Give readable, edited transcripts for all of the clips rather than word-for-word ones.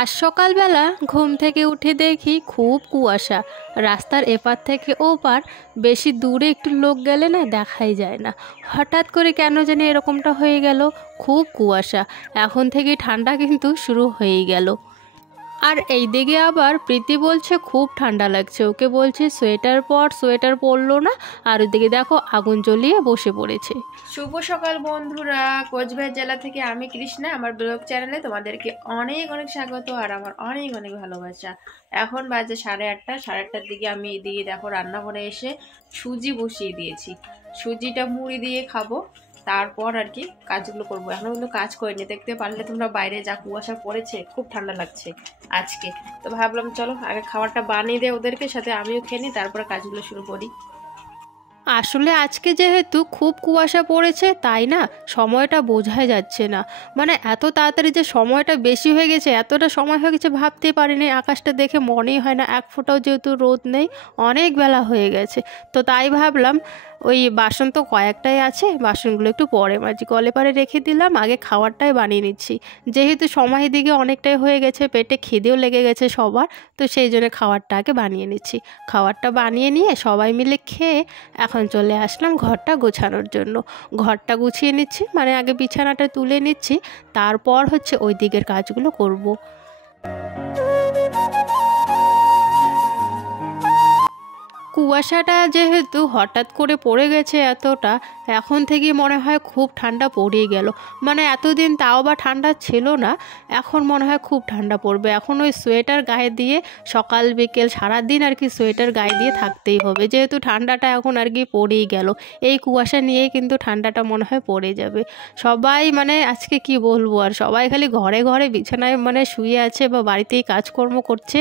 আজ সকালবেলা ঘুম থেকে উঠে দেখি খুব কুয়াশা। রাস্তার এপার থেকে ওপার বেশি দূরে একটু লোক গেলে না দেখাই যায় না। হঠাৎ করে কেন জানি এরকমটা হয়ে গেল। খুব কুয়াশা, এখন থেকে ঠান্ডা কিন্তু শুরু হয়েই গেল। আর এই দিকে আবার প্রীতি বলছে খুব ঠান্ডা লাগছে, ওকে বলছে সোয়েটার পর, সোয়েটার পরলো না। আর ওদিকে দেখো আগুন জ্বলিয়ে বসে পড়েছে। শুভ সকাল বন্ধুরা, কোচবিহার জেলা থেকে আমি কৃষ্ণা, আমার ব্লগ চ্যানেলে তোমাদেরকে অনেক অনেক স্বাগত আর আমার অনেক অনেক ভালোবাসা। এখন বাজে 8:30, 8:30টার দিকে আমি এদিকে দেখো রান্নাঘরে এসে সুজি বসিয়ে দিয়েছি। সুজিটা মুড়ি দিয়ে খাবো, তারপর আর কি কাজগুলো করবো। এখনো কিন্তু কাজ করিনি, দেখতে পারলে তোমরা বাইরে যা কুয়াশা পড়েছে, খুব ঠান্ডা লাগছে আজকে। তো ভাবলাম চলো আগে খাবারটা বানিয়ে দেয় ওদেরকে, সাথে আমিও খেয়ে নিই, তারপরে কাজগুলো শুরু করি। আসলে আজকে যেহেতু খুব কুয়াশা পড়েছে তাই না সময়টা বোঝাই যাচ্ছে না। মানে এত তাড়াতাড়ি যে সময়টা বেশি হয়ে গেছে, এতটা সময় হয়ে গেছে ভাবতে পারিনি। আকাশটা দেখে মনেই হয় না এক ফোঁটাও যেহেতু রোদ নেই, অনেক বেলা হয়ে গেছে। তো তাই ভাবলাম ওই বাসন তো কয়েকটাই আছে, বাসনগুলো একটু পরে মাজি, কলে পারে রেখে দিলাম, আগে খাবারটাই বানিয়ে নিচ্ছি। যেহেতু সময়ের দিকে অনেকটাই হয়ে গেছে, পেটে খিদেও লেগে গেছে সবার, তো সেই জন্য খাবারটা আগে বানিয়ে নিচ্ছি। খাবারটা বানিয়ে নিয়ে সবাই মিলে খেয়ে এখন চলে আসলাম ঘরটা গোছানোর জন্য। ঘরটা গুছিয়ে নিচ্ছি, মানে আগে বিছানাটা তুলে নিচ্ছি, তারপর হচ্ছে ওই দিকের কাজগুলো করব। কুয়াশাটা যেহেতু হঠাৎ করে পড়ে গেছে এতটা, এখন থেকে মনে হয় খুব ঠান্ডা পড়েই গেল। মানে এতদিন তাও বা ঠান্ডা ছিল না, এখন মনে হয় খুব ঠান্ডা পড়বে। এখন ওই সোয়েটার গায়ে দিয়ে সকাল বিকেল সারাদিন আর কি সোয়েটার গায়ে দিয়ে থাকতেই হবে, যেহেতু ঠান্ডাটা এখন আর কি পড়েই গেল। এই কুয়াশা নিয়েই কিন্তু ঠান্ডাটা মনে হয় পড়ে যাবে। সবাই মানে আজকে কি বলবো, আর সবাই খালি ঘরে ঘরে বিছানায় মানে শুয়ে আছে বা বাড়িতেই কাজকর্ম করছে।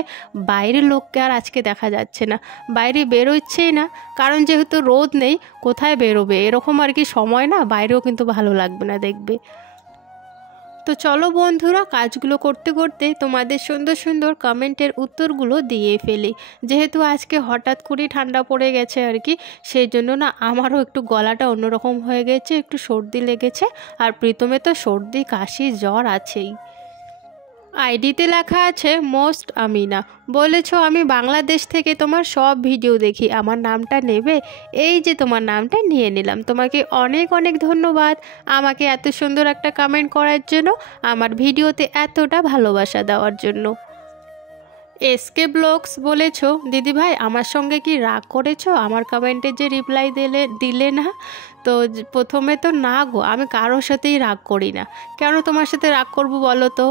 বাইরের লোককে আর আজকে দেখা যাচ্ছে না, বাইরে বেরোচ্ছেই না, কারণ যেহেতু রোদ নেই কোথায় বেরোবে। এরকম আর কি সময় না, বাইরেও কিন্তু ভালো লাগবে না দেখবে। তো চলো বন্ধুরা, কাজগুলো করতে করতে তোমাদের সুন্দর সুন্দর কমেন্টের উত্তরগুলো দিয়ে ফেলি। যেহেতু আজকে হঠাৎ করেই ঠান্ডা পড়ে গেছে আর কি, সেই জন্য না আমারও একটু গলাটা অন্যরকম হয়ে গেছে, একটু সর্দি লেগেছে। আর প্রীতমে তো সর্দি কাশি জ্বর আছেই। আইডিতে লেখা আছে মোস্ট আমিনা, বলেছো আমি বাংলাদেশ থেকে তোমার সব ভিডিও দেখি, আমার নামটা নেবে? এই যে তোমার নামটা নিয়ে নিলাম, তোমাকে অনেক অনেক ধন্যবাদ আমাকে এত সুন্দর একটা কমেন্ট করার জন্য, আমার ভিডিওতে এতটা ভালোবাসা দেওয়ার জন্য। এসকে ব্লগস বলেছো দিদিভাই আমার সঙ্গে কি রাগ করেছো, আমার কমেন্টে যে রিপ্লাই দিলে না? তো প্রথমে তো না গো, আমি কারোর সাথেই রাগ করি না। কেন তোমার সাথে রাগ করবো বলো তো?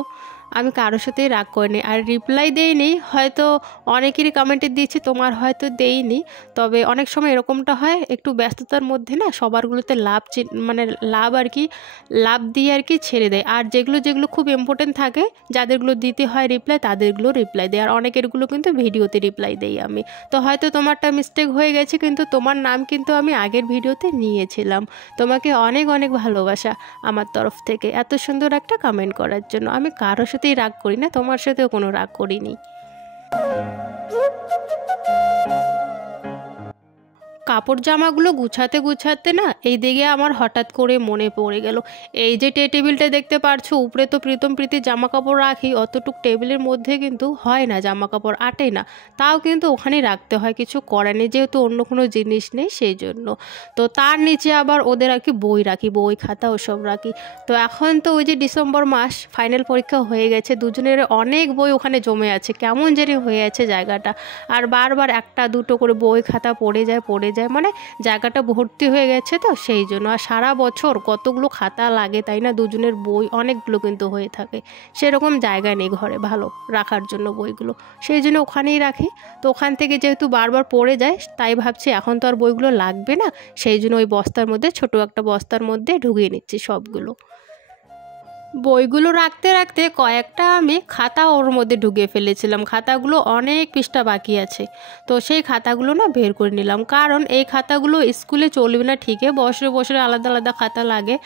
আমি কারোর সাথেই রাগ করিনি, আর রিপ্লাই দেইনি। হয়তো অনেকেরই কমেন্টে দিয়েছি, তোমার হয়তো দেইনি। তবে অনেক সময় এরকমটা হয়, একটু ব্যস্ততার মধ্যে না সবারগুলোতে মানে লাভ আর কি, লাভ দিয়ে আর কি ছেড়ে দেয়। আর যেগুলো যেগুলো খুব ইম্পর্টেন্ট থাকে, যাদেরগুলো দিতে হয় রিপ্লাই, তাদেরগুলো রিপ্লাই দেয়। আর অনেকেরগুলো কিন্তু ভিডিওতে রিপ্লাই দেই আমি। তো হয়তো তোমারটা মিস্টেক হয়ে গেছে, কিন্তু তোমার নাম কিন্তু আমি আগের ভিডিওতে নিয়েছিলাম। তোমাকে অনেক অনেক ভালোবাসা আমার তরফ থেকে এত সুন্দর একটা কমেন্ট করার জন্য। আমি কারোর সাথেই রাগ করি না, তোমার সাথেও কোনো রাগ করিনি। কাপড় জামাগুলো গুছাতে গুছাতে না এই দিকে আমার হঠাৎ করে মনে পড়ে গেল, এই যে টেবিলটা দেখতে পারছো, উপরে তো প্রীতির জামা কাপড় রাখি, অতটুক টেবিলের মধ্যে কিন্তু হয় না, জামা কাপড় আটে না। তাও কিন্তু ওখানেই রাখতে হয়, কিছু করার নেই, যেহেতু অন্য কোনো জিনিস নেই সেই জন্য। তো তার নিচে আবার ওদের আর কি বই রাখি, বই খাতা ওসব রাখি। তো এখন তো ওই যে ডিসেম্বর মাস, ফাইনাল পরীক্ষা হয়ে গেছে, দুজনের অনেক বই ওখানে জমে আছে, কেমন জানি হয়ে আছে জায়গাটা। আর বারবার একটা দুটো করে বই খাতা পড়ে যায়, মানে জায়গাটা ভর্তি হয়ে গেছে, তো সেই জন্য। আর সারা বছর কতগুলো খাতা লাগে তাই না, দুজনের বই অনেকগুলো কিন্তু হয়ে থাকে, সেরকম জায়গা নেই ঘরে ভালো রাখার জন্য বইগুলো, সেই জন্য ওখানেই রাখি। তো ওখান থেকে যেহেতু বারবার পড়ে যায়, তাই ভাবছি এখন তো আর বইগুলো লাগবে না, সেই জন্য ওই বস্তার মধ্যে, ছোট একটা বস্তার মধ্যে ঢুকিয়ে নিচ্ছি সবগুলো। বইগুলো রাখতে রাখতে কয়েকটা আমি খাতা ওর মধ্যে ঢুকিয়ে ফেলেছিলাম, খাতাগুলো অনেক পৃষ্ঠা বাকি আছে। তো সেই খাতাগুলো না বের করে নিলাম, কারণ এই খাতাগুলো স্কুলে চলবে না ঠিকই, বছরে বছরে আলাদা আলাদা খাতা লাগে।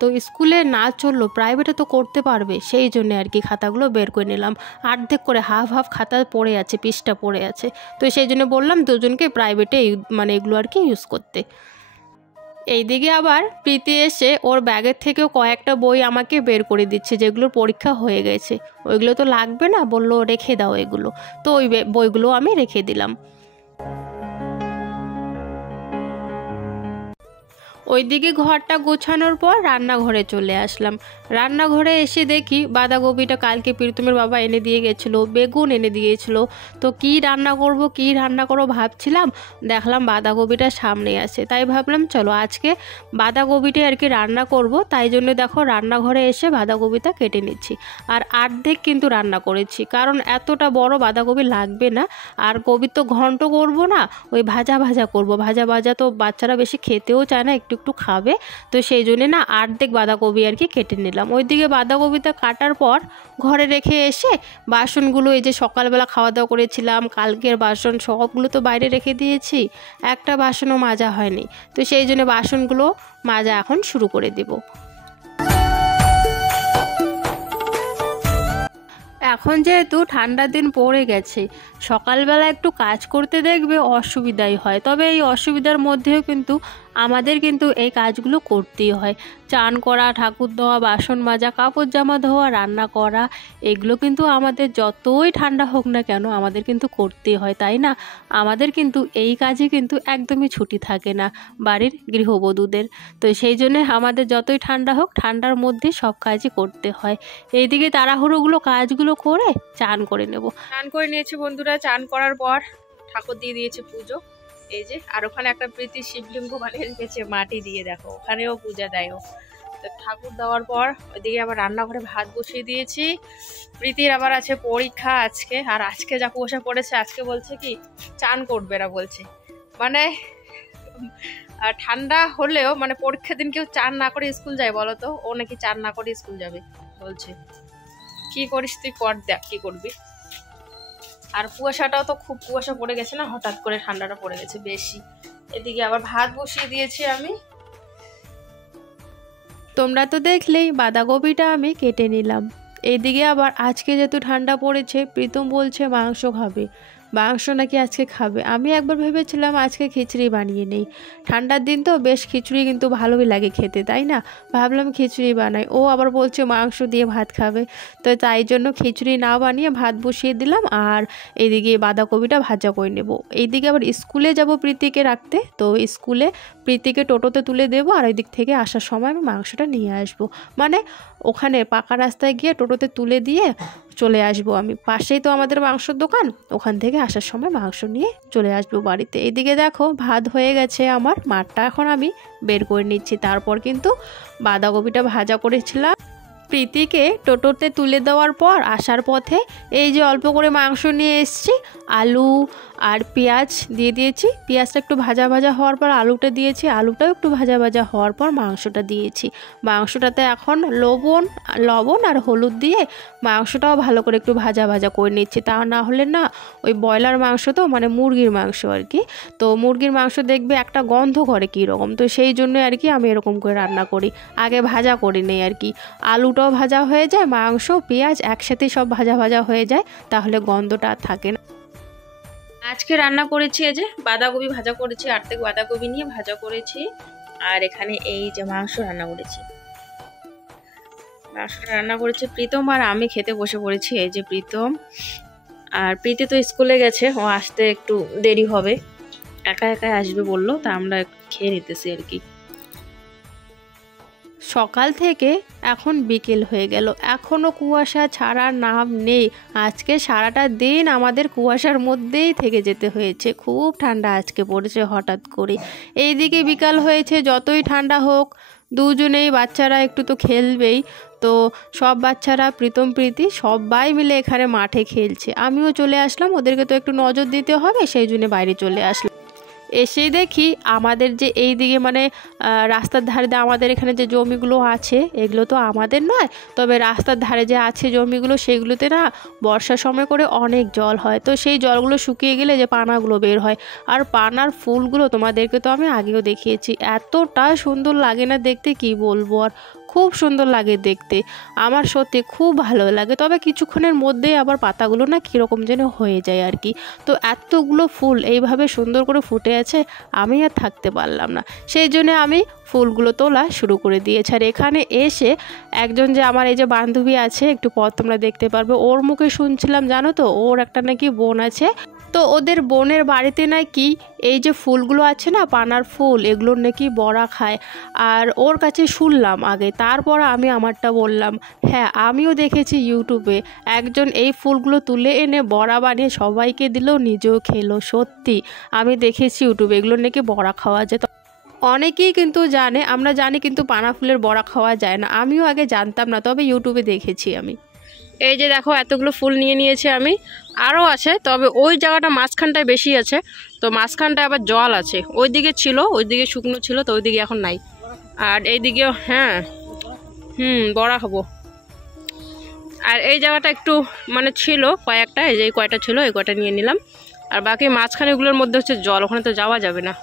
তো স্কুলে না চললো, প্রাইভেটে তো করতে পারবে, সেই জন্য আর কি খাতাগুলো বের করে নিলাম। অর্ধেক করে হাফ হাফ খাতা পড়ে আছে, পৃষ্ঠা পড়ে আছে, তো সেই জন্য বললাম দুজনকে প্রাইভেটে মানে এগুলো আর কি ইউজ করতে। এইদিকে আবার প্রীতি এসে ওর ব্যাগের থেকেও কয়েকটা বই আমাকে বের করে দিচ্ছে, যেগুলোর পরীক্ষা হয়ে গেছে। ওইগুলো তো লাগবে না, বললো রেখে দাও এগুলো। তো ওই বইগুলো আমি রেখে দিলাম। ওইদিকে ঘরটা গোছানোর পর রান্নাঘরে চলে আসলাম। রান্নাঘরে এসে দেখি বাঁধাকপিটা কালকে প্রীতমের বাবা এনে দিয়ে গেছিলো, বেগুন এনে দিয়েছিল। তো কি রান্না করব ভাবছিলাম, দেখলাম বাঁধাকপিটা সামনে আছে, তাই ভাবলাম চলো আজকে বাঁধাকপিটা আর কি রান্না করব। তাই জন্য দেখো রান্নাঘরে এসে বাঁধাকপিটা কেটে নিচ্ছি। আর অর্ধেক কিন্তু রান্না করেছি, কারণ এতটা বড় বাঁধাকপি লাগবে না। আর কপি তো ঘন্ট করব না, ওই ভাজা ভাজা করব। ভাজা তো বাচ্চারা বেশি খেতেও চায় না, একটু একটু খাবে। তো সেই জন্যে না অর্ধেক বাঁধাকপি আর কি কেটে নিলাম। ওইদিকে বাঁধাকপিটা কাটার পর ঘরে রেখে এসে বাসনগুলো, এই যে সকালবেলা খাওয়া দাওয়া করেছিলাম, কালকের বাসন সবগুলো তো বাইরে রেখে দিয়েছি, একটা বাসনও মাজা হয়নি। তো সেই জন্য বাসনগুলো মাজা এখন শুরু করে দেব। এখন যেহেতু ঠান্ডার দিন পড়ে গেছে, সকালবেলা একটু কাজ করতে দেখবে অসুবিধাই হয়। তবে এই অসুবিধার মধ্যেও কিন্তু আমাদের কিন্তু এই কাজগুলো করতেই হয়। চান করা, ঠাকুর ধোয়া, বাসন মাজা, কাপড় জামা ধোয়া, রান্না করা, এগুলো কিন্তু আমাদের যতই ঠান্ডা হোক না কেন আমাদের কিন্তু করতেই হয়, তাই না? আমাদের কিন্তু এই কাজে কিন্তু একদমই ছুটি থাকে না বাড়ির গৃহবধূদের। তো সেই জন্যে আমাদের যতই ঠান্ডা হোক, ঠান্ডার মধ্যে সব কাজই করতে হয়। এইদিকে তাড়াহুড়োগুলো কাজগুলো করে চান করে নেব। চান করে নিয়েছি বন্ধুরা। চান করার পর ঠাকুর দিয়ে দিয়েছে পুজো, এই যে। আর ওখানে একটা প্রীতি শিবলিঙ্গ বানিয়ে রেখেছে মাটি দিয়ে, দেখো ওখানেও পূজা দেয় ও। তো ঠাকুর দেওয়ার পর ওইদিকে আবার রান্নাঘরে ভাত বসিয়ে দিয়েছি। প্রীতির আবার আছে পরীক্ষা আজকে, আর আজকে যা কুয়াশা পড়েছে, আজকে বলছে কি চান করবে না বলছে। মানে ঠান্ডা হলেও মানে পরীক্ষার দিন কেউ চান না করে স্কুল যায় বলো তো? ও নাকি চান না করে স্কুল যাবে বলছে। কি করিস তুই, কর, দেখ কি করবি। আর কুয়াশাটাও তো খুব কুয়াশা পড়ে গেছে না, হঠাৎ করে ঠান্ডাটা পড়ে গেছে বেশি। এদিকে আবার ভাত বসিয়ে দিয়েছি আমি। তোমরা তো দেখলেই বাঁধাকপিটা আমি কেটে নিলাম। এইদিকে আবার আজকে যেহেতু ঠান্ডা পড়েছে, প্রীতম বলছে মাংস খাবে, মাংস নাকি আজকে খাবে। আমি একবার ভেবেছিলাম আজকে খিচুড়ি বানিয়ে নেই, ঠান্ডার দিন তো বেশ খিচুড়ি কিন্তু ভালোই লাগে খেতে, তাই না? ভাবলাম খিচুড়ি বানাই। ও আবার বলছে মাংস দিয়ে ভাত খাবে, তো তাই জন্য খিচুড়ি না বানিয়ে ভাত বসিয়ে দিলাম। আর এইদিকে বাঁধাকপিটা ভাজা করে নেব। এইদিকে আবার স্কুলে যাব প্রীতিকে রাখতে, তো স্কুলে প্রীতিকে টোটোতে তুলে দেবো, আর ওই দিক থেকে আসার সময় আমি মাংসটা নিয়ে আসবো। মানে ওখানে পাকা রাস্তায় গিয়ে টোটোতে তুলে দিয়ে চলে আসবো আমি। পাশেই তো আমাদের মাংসর দোকান, ওখান থেকে আসার সময় মাংস নিয়ে চলে আসবো বাড়িতে। এদিকে দেখো ভাত হয়ে গেছে আমার, মাঠটা এখন আমি বের করে নিচ্ছি। তারপর কিন্তু বাঁধাকপিটা ভাজা করেছিলাম। প্রীতিকে টোটোতে তুলে দেওয়ার পর আসার পথে এই যে অল্প করে মাংস নিয়ে এসেছি, আলু আর পেঁয়াজ দিয়ে দিয়েছি। পেঁয়াজটা একটু ভাজা ভাজা হওয়ার পর আলুটা দিয়েছি, আলুটাও একটু ভাজা ভাজা হওয়ার পর মাংসটা দিয়েছি। মাংসটাতে এখন লবণ আর হলুদ দিয়ে মাংসটাও ভালো করে একটু ভাজা ভাজা করে নিচ্ছি। তা না হলে না, ওই ব্রয়লার মাংস তো মানে মুরগির মাংস আর কি, তো মুরগির মাংস দেখবে একটা গন্ধ করে কীরকম, তো সেই জন্য আর কি আমি এরকম করে রান্না করি, আগে ভাজা করি নেই আর কি। আলুটাও ভাজা হয়ে যায়, মাংস পেঁয়াজ একসাথেই সব ভাজা ভাজা হয়ে যায়, তাহলে গন্ধটা আর থাকে না। আজকে রান্না করেছি এই যে বাঁধাকপি ভাজা করেছি, অর্ধেক বাঁধাকপি নিয়ে ভাজা করেছি। আর এখানে এই যে মাংস রান্না করেছি, মাংসটা রান্না করেছি। প্রীতম আর আমি খেতে বসে পড়েছি। এই যে প্রীতম, আর প্রীতি তো স্কুলে গেছে, ও আসতে একটু দেরি হবে, একা একাই আসবে বললো, তা আমরা খেয়ে নিতেছি আর কি। সকাল থেকে এখন বিকেল হয়ে গেল, এখনও কুয়াশা ছাড়ার নাম নেই। আজকে সারাটা দিন আমাদের কুয়াশার মধ্যেই থেকে যেতে হয়েছে, খুব ঠান্ডা আজকে পড়েছে হঠাৎ করে। এইদিকে বিকাল হয়েছে, যতই ঠান্ডা হোক দুজনেই বাচ্চারা একটু তো খেলবেই। তো সব বাচ্চারা প্রীতম প্রীতি সবাই মিলে এখানে মাঠে খেলছে, আমিও চলে আসলাম, ওদেরকে তো একটু নজর দিতে হবে, সেই জন্য বাইরে চলে আসলাম। এসেই দেখি আমাদের যে এই দিকে মানে রাস্তার ধারে আমাদের এখানে যে জমিগুলো আছে, এগুলো তো আমাদের নয়, তবে রাস্তার ধারে যে আছে জমিগুলো, সেগুলোতে না বর্ষার সময় করে অনেক জল হয়। তো সেই জলগুলো শুকিয়ে গেলে যে পানাগুলো বের হয়, আর পানার ফুলগুলো তোমাদেরকে তো আমি আগেও দেখিয়েছি, এতটা সুন্দর লাগে না দেখতে, কি বলবো। আর খুব সুন্দর লাগে দেখতে, আমার সত্যি খুব ভালো লাগে। তবে কিছুক্ষণের মধ্যেই আবার পাতাগুলো না কীরকম যেন হয়ে যায় আর কি। তো এতগুলো ফুল এইভাবে সুন্দর করে ফুটে আছে, আমি আর থাকতে পারলাম না, সেই জন্য আমি ফুলগুলো তোলা শুরু করে দিয়েছি। আর এখানে এসে একজন যে আমার এই যে বান্ধবী আছে, একটু পর তোমরা দেখতে পারবে, ওর মুখে শুনছিলাম জানো তো, ওর একটা নাকি বোন আছে, তো ওদের বোনের বাড়িতে নাকি এই যে ফুলগুলো আছে না, পানার ফুল, এগুলোর নাকি বড়া খায়। আর ওর কাছে শুনলাম আগে, তারপর আমি আমারটা বললাম। হ্যাঁ, আমিও দেখেছি ইউটিউবে একজন এই ফুলগুলো তুলে এনে বড়া বানিয়ে সবাইকে দিল, নিজেও খেলো। সত্যি আমি দেখেছি ইউটিউবে এগুলোর নাকি বড়া খাওয়া যায়। অনেকেই কিন্তু জানে, আমরা জানি কিন্তু পানা ফুলের বড়া খাওয়া যায় না, আমিও আগে জানতাম না, তবে ইউটিউবে দেখেছি আমি। এই যে দেখো এতগুলো ফুল নিয়ে নিয়েছি আমি, আরও আছে, তবে ওই জায়গাটা মাঝখানটায় বেশি আছে, তো মাঝখানটায় আবার জল আছে। ওইদিকে ছিল, ওইদিকে শুকনো ছিল, তো ওইদিকে এখন নাই। আর এইদিকেও হ্যাঁ বড়া খাবো। আর এই জায়গাটা একটু মানে ছিল কয়েকটা, এই যে কয়টা ছিল, এই কয়টা নিয়ে নিলাম। আর বাকি মাঝখানেগুলোর মধ্যে হচ্ছে জল, ওখানে তো যাওয়া যাবে না।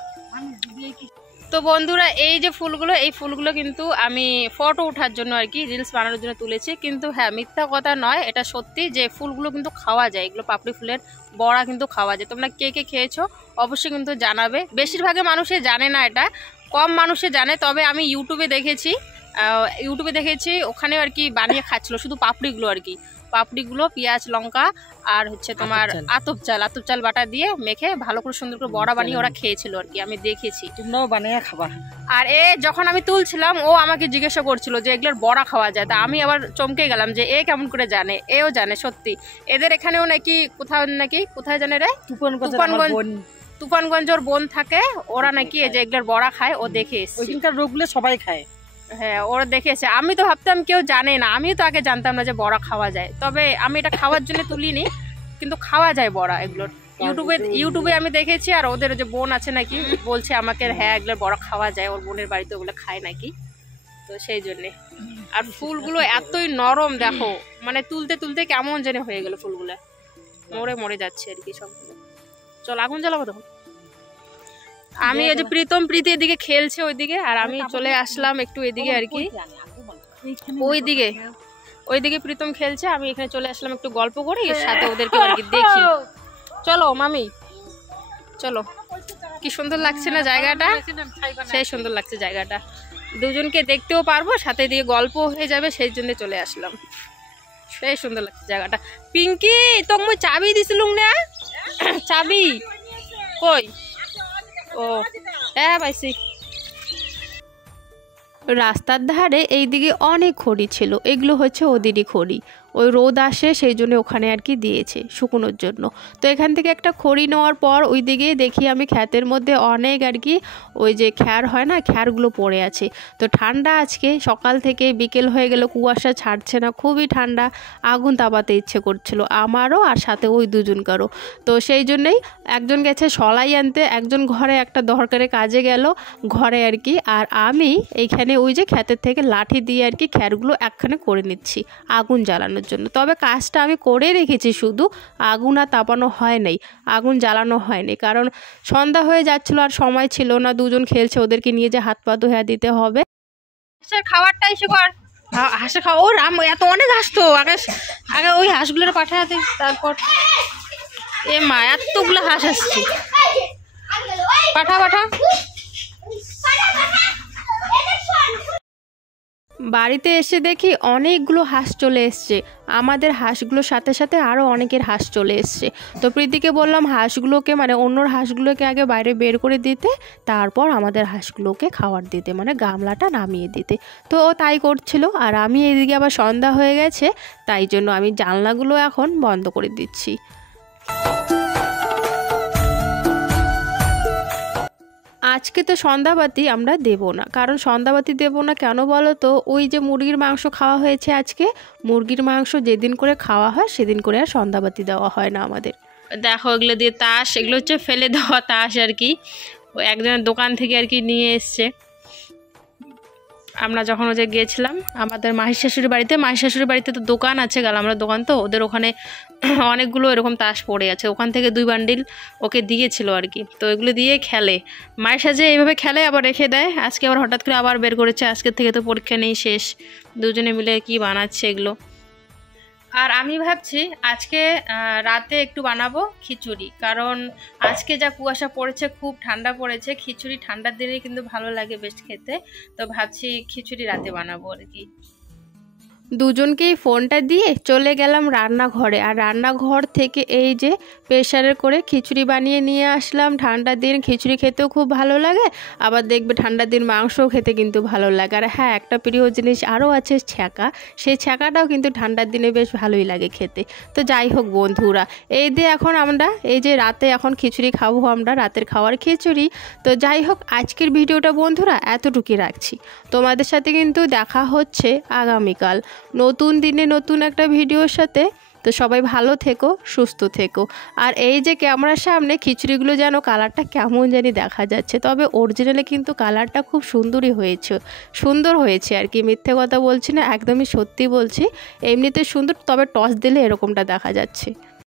তো বন্ধুরা এই যে ফুলগুলো, এই ফুলগুলো কিন্তু আমি ফটো ওঠার জন্য আর কি, রিলস বানানোর জন্য তুলেছি। কিন্তু হ্যাঁ, মিথ্যা কথা নয়, এটা সত্যি যে ফুলগুলো কিন্তু খাওয়া যায়। এগুলো পাপড়ি ফুলের বড়া কিন্তু খাওয়া যায়। তোমরা কে কে খেয়েছো অবশ্যই কিন্তু জানাবে। বেশিরভাগে মানুষে জানে না, এটা কম মানুষে জানে। তবে আমি ইউটিউবে দেখেছি ওখানে আর কি বানিয়ে খাচ্ছিল, শুধু পাপড়িগুলো আর কি, পাপড়িগুলো পেঁয়াজ লঙ্কা আর হচ্ছে তোমার আতপ চাল বাটা দিয়ে মেখে ভালো করে সুন্দর করে বড়া বানিয়ে ওরা খেয়েছিল আর কি, আমি দেখেছি। তোমরাও বানিয়ে খাবা। আর যখন আমি তুলছিলাম, ও আমাকে জিজ্ঞাসা করছিল যে এগুলোর বড়া খাওয়া যায়, তা আমি আবার চমকে গেলাম যে এ কেমন করে জানে। এও জানে সত্যি, এদের এখানেও নাকি কোথায় জানে রে, তুফানগঞ্জ ওর বোন থাকে, ওরা নাকি এই যে এগুলোর বড়া খায়, ও দেখে এসেছে। ওইখানকার লোকগুলো সবাই খায়। হ্যাঁ, ওরা দেখেছে। আমি তো ভাবতাম কেউ জানে না, আমিও তো আগে জানতাম না যে বড়া খাওয়া যায়। তবে আমি এটা খাওয়ার জন্য তুলিনি, কিন্তু খাওয়া যায় বড়া এগুলোর। ইউটিউবে আমি দেখেছি। আর ওদের যে বোন আছে নাকি বলছে আমাকে, হ্যাঁ এগুলোর বড়া খাওয়া যায়, ওর বোনের বাড়িতে ওগুলো খায় নাকি, তো সেই জন্যে। আর ফুলগুলো এতই নরম দেখো, মানে তুলতে তুলতে কেমন যেন হয়ে গেল, ফুলগুলো মরে যাচ্ছে আর কি সবগুলো। চল আগুন জ্বালাবো তখন। আমি ওই যে প্রীতি এদিকে খেলছে ওইদিকে, আর আমি চলে আসলাম একটু এদিকে আর কি, ওইদিকে প্রীতম খেলছে, আমি এখানে চলে আসলাম একটু গল্প করি, এর সাথে ওদেরকে আর কি দেখি। চলো মামি চলো, কি সুন্দর লাগছে না জায়গাটা, সেই সুন্দর লাগছে জায়গাটা, দুজনকে দেখতেও পারবো, সাথে দিয়ে গল্প হয়ে যাবে, সেই জন্য চলে আসলাম। সেই সুন্দর লাগছে জায়গাটা। পিঙ্কি তোমায় চাবি দিছিলুম না, চাবি কই? ও হ্যাঁ পাইছি। রাস্তার ধারে এইদিকে অনেক খড়ি ছিল, এগুলো হচ্ছে ওদেরই খড়ি। ওই রোদ আসে সেই জন্য ওখানে আর কি দিয়েছে শুকোনোর জন্য। তো এখান থেকে একটা খড়ি নেওয়ার পর ওই দিকে দেখি আমি ক্ষেতের মধ্যে অনেক আর কি ওই যে খ্যার হয় না, খ্যারগুলো পড়ে আছে। তো ঠান্ডা আজকে, সকাল থেকে বিকেল হয়ে গেল, কুয়াশা ছাড়ছে না, খুবই ঠান্ডা, আগুন তাপাতে ইচ্ছে করছিল আমারও আর সাথে ওই দুজনকারও। তো সেই জন্যেই একজন গেছে সলাই আনতে, একজন ঘরে একটা দরকারে কাজে গেল ঘরে আর কি, আর আমি এইখানে ওই যে ক্ষেতের থেকে লাঠি দিয়ে আর কি খ্যারগুলো একখানে করে নিচ্ছি আগুন জ্বালানোর জন্য। তবে কাজটা আমি করে রেখেছি, শুধু আগুন আর তাপানো হয় নাই, আগুন জ্বালানো হয়নি, কারণ সন্ধ্যা হয়ে যাচ্ছিল আর সময় ছিল না, দুজন খেলছে, ওদেরকে নিয়ে যে হাত পা ধোয়া দিতে হবে। খাবারটা এসে কর, হাঁসে খাওয়া। ও রাম, এত অনেক হাঁস তো, আগে ওই হাঁসগুলোর পাঠাতে, তারপর এ মা এতগুলো হাঁস আসছে, পাঠা বাড়িতে এসে দেখি অনেকগুলো হাঁস চলে এসছে, আমাদের হাঁসগুলোর সাথে সাথে আরও অনেকের হাঁস চলে এসছে। তো প্রীতিকে বললাম হাঁসগুলোকে, মানে অন্যর হাঁসগুলোকে আগে বাইরে বের করে দিতে, তারপর আমাদের হাঁসগুলোকে খাবার দিতে, মানে গামলাটা নামিয়ে দিতে। তো ও তাই করছিল, আর আমি এদিকে আবার সন্ধ্যা হয়ে গেছে, তাই জন্য আমি জানলাগুলো এখন বন্ধ করে দিচ্ছি। আজকে তো সন্ধ্যাবাতি আমরা দেব না, কারণ সন্ধ্যাবাতি দেব না কেন বলো তো, ওই যে মুরগির মাংস খাওয়া হয়েছে আজকে, মুরগির মাংস যেদিন করে খাওয়া হয় সেদিন করে আর সন্ধ্যাবাতি দেওয়া হয় না আমাদের। দেখো এগুলো দিয়ে তাস, এগুলো হচ্ছে ফেলে দেওয়া তাস আর কি, ওই একজনের দোকান থেকে আর কি নিয়ে এসছে। আমরা যখন ওই যে গিয়েছিলাম আমাদের মাহির শাশুড়ির বাড়িতে তো দোকান আছে, আমরা দোকান তো ওদের ওখানে অনেকগুলো এরকম তাস পড়ে আছে, ওখান থেকে 2 বান্ডিল ওকে দিয়েছিল আর কি। তো এগুলো দিয়ে খেলে, মায়ের সাথে এইভাবে খেলে আবার রেখে দেয়। আজকে আবার হঠাৎ করে আবার বের করেছে, আজকের থেকে তো পরীক্ষা নেই, শেষ। দুজনে মিলে কি বানাচ্ছে এগুলো। আর আমি ভাবছি আজকে রাতে একটু বানাবো খিচুড়ি, কারণ আজকে যা কুয়াশা পড়েছে, খুব ঠান্ডা পড়েছে, খিচুড়ি ঠান্ডার দিনে কিন্তু ভালো লাগে বেশ খেতে। তো ভাবছি খিচুড়ি রাতে বানাবো আর কি। দুজনকেই ফোনটা দিয়ে চলে গেলাম রান্নাঘরে, আর রান্নাঘর থেকে এই যে প্রেসারে করে খিচুড়ি বানিয়ে নিয়ে আসলাম। ঠান্ডার দিন খিচুড়ি খেতেও খুব ভালো লাগে, আবার দেখবে ঠান্ডার দিন মাংসও খেতে কিন্তু ভালো লাগে। আর হ্যাঁ, একটা প্রিয় জিনিস আরও আছে, ছ্যাঁকা। সেই ছ্যাঁকাটাও কিন্তু ঠান্ডার দিনে বেশ ভালোই লাগে খেতে। তো যাই হোক বন্ধুরা, এই দিয়ে এখন আমরা এই যে রাতে এখন খিচুড়ি খাবো, আমরা রাতের খাওয়ার খিচুড়ি। তো যাই হোক, আজকের ভিডিওটা বন্ধুরা এতটুকুই রাখছি। তোমাদের সাথে কিন্তু দেখা হচ্ছে আগামীকাল নতুন দিনে নতুন একটা ভিডিওর সাথে। তো সবাই ভালো থেকো, সুস্থ থেকো। আর এই যে ক্যামেরার সামনে খিচুড়িগুলো যেন কালারটা কেমন জানি দেখা যাচ্ছে, তবে অরিজিনালে কিন্তু কালারটা খুব সুন্দর হয়েছে আর কি। মিথ্যে কথা বলছি না, একদমই সত্যি বলছি। এমনিতে সুন্দর, তবে টস দিলে এরকমটা দেখা যাচ্ছে।